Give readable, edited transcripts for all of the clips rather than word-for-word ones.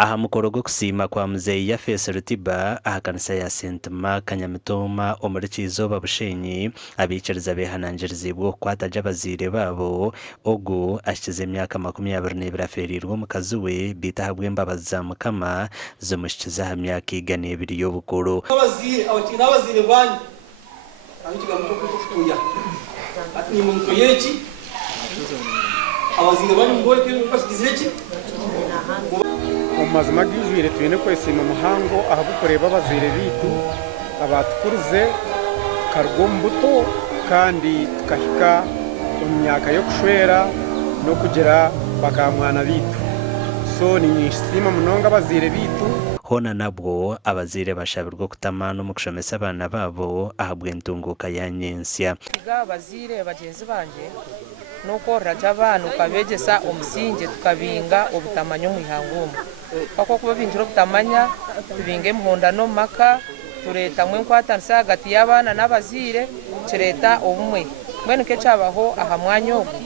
aha mukoro go kusima kwa muzeyi ya Fese Rutiba aha kanisa ya St Mark Kanyamitoma omuri Kizoba Bushenyi abicariza behanangirizibwo kwataja abazire babo ogu ashize emyaka 22 aferirwe mukazi we bitahabwe imbabazi za Mukama zomushikiza ha myaka 2 y'obukuru abazire banyu abikigambo kutuya ati muntu yeki abazire banyu mboye kwasizeki mazima gijwire twine kwesima muhango ahagukoreba abazire bitu abatukuruze kargombuto kandi tukahika umyaka yo kushwera no kugera bakamwana bitu so ni nyishima munonga abazire bitu hona nabwo abazire bashabirwa kutamana mu kushomesa abana babo ahabwe ntunguka ya nyensya abazire bagenzi banje nuko raja abantu kabegesa omusinge tukabinga obutamanyo mu ihanguma kwako kuba binjiro butamanya tubinge muhondano maka tureta mwe nkwatansa hagati y'abana n'abazire kireta obumwe mwene ke cyabaho aha mwanya ogu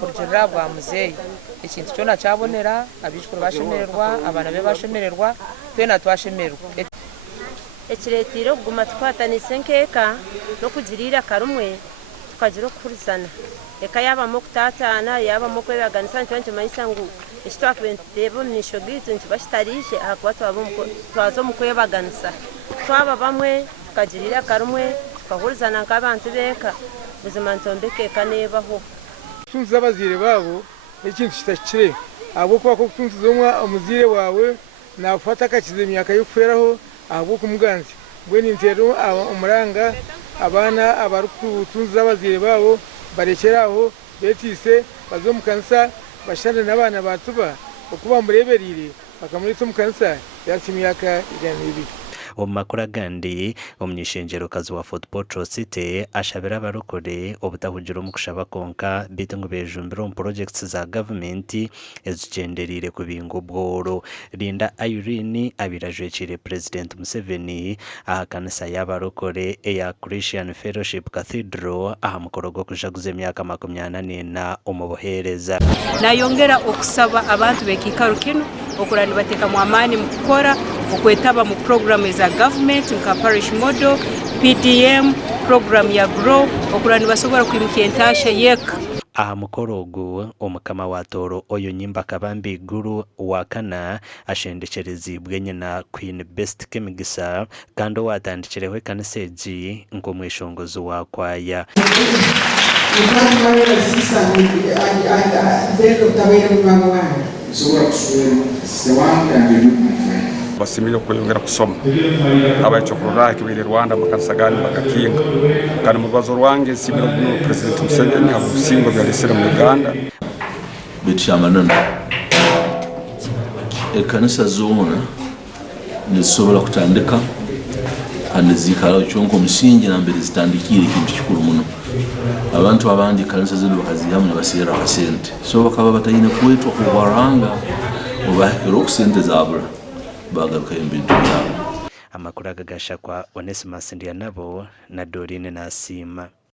kurjira bwa muzeyi ikintu cyo nacyabonera abishkuru bashemererwa abana be bashemererwa twena twashemererwa ekiretiro kuguma twatanise nkeka no kugirira karumwe tukagira kurizana eka yaba mu kutatana yaba mu kwebaganisa ntwanjye mayisa ngo ekitwakwentebo nisho gitu ntibashitarishe akwa twazo mu kwebaganisa twaba bamwe tukagirira karumwe tukahurizana nk'abantu beka buzima ntombeke kanebaho tunza abazire babo ikintu kitakire abo kwa ko tunzizomwa umuzire wawe nafata kakize imyaka yo kweraho abo kumuganzi bweni ntero umuranga abana abarukutunza abazire babo barekeraho betise bazomukansa bashane n'abana batuba okuba mureberire bakamurito mukansa yakimyaka 2 omakura gandi omnyishengero kazi wa Fort Portal City ashabira barokore obutahugira umukushaba konka bitungo bejumbira on projects za government ezigenderire kubingo bworo Linda Irene abirajwekire President Museveni aha kanisa y'abarokore eya Christian Fellowship Cathedral aha mukorogo kujaguze emyaka 24 omubohereza nayongera okusaba abantu bekikaru kino okurani bateka mu amani mukora okwetaba mu program za government nka parish model PDM program ya grow okurani basobora kwimukyentasha yeka aha mukorogo omukama wa toro oyo nyimba kabambi guru wakana ashendekerezi bwenye na Queen Best Kemigisa kando watandikirewe kaniseji ngo mwishongozo wa kwaya basimile kuyongera kusoma abayicokurura kibiri Rwanda makansagani bakakinga kandi mu bazo rwange simile ku President Museveni abusingo bya lesera mu Uganda bityamanana ekanisa zona nisobora kutandika kandi zikara cyonko musingi nambere zitandikire ikintu kikuru muno abantu abandi kanisa zino bakazihamwe basera kasente so bakaba batayine kwetwa kubaranga ubahero kusente zabura bagaruka imbintu yabo amakuru agagasha kwa Onesimus Ndianabo na Dorine Nasima.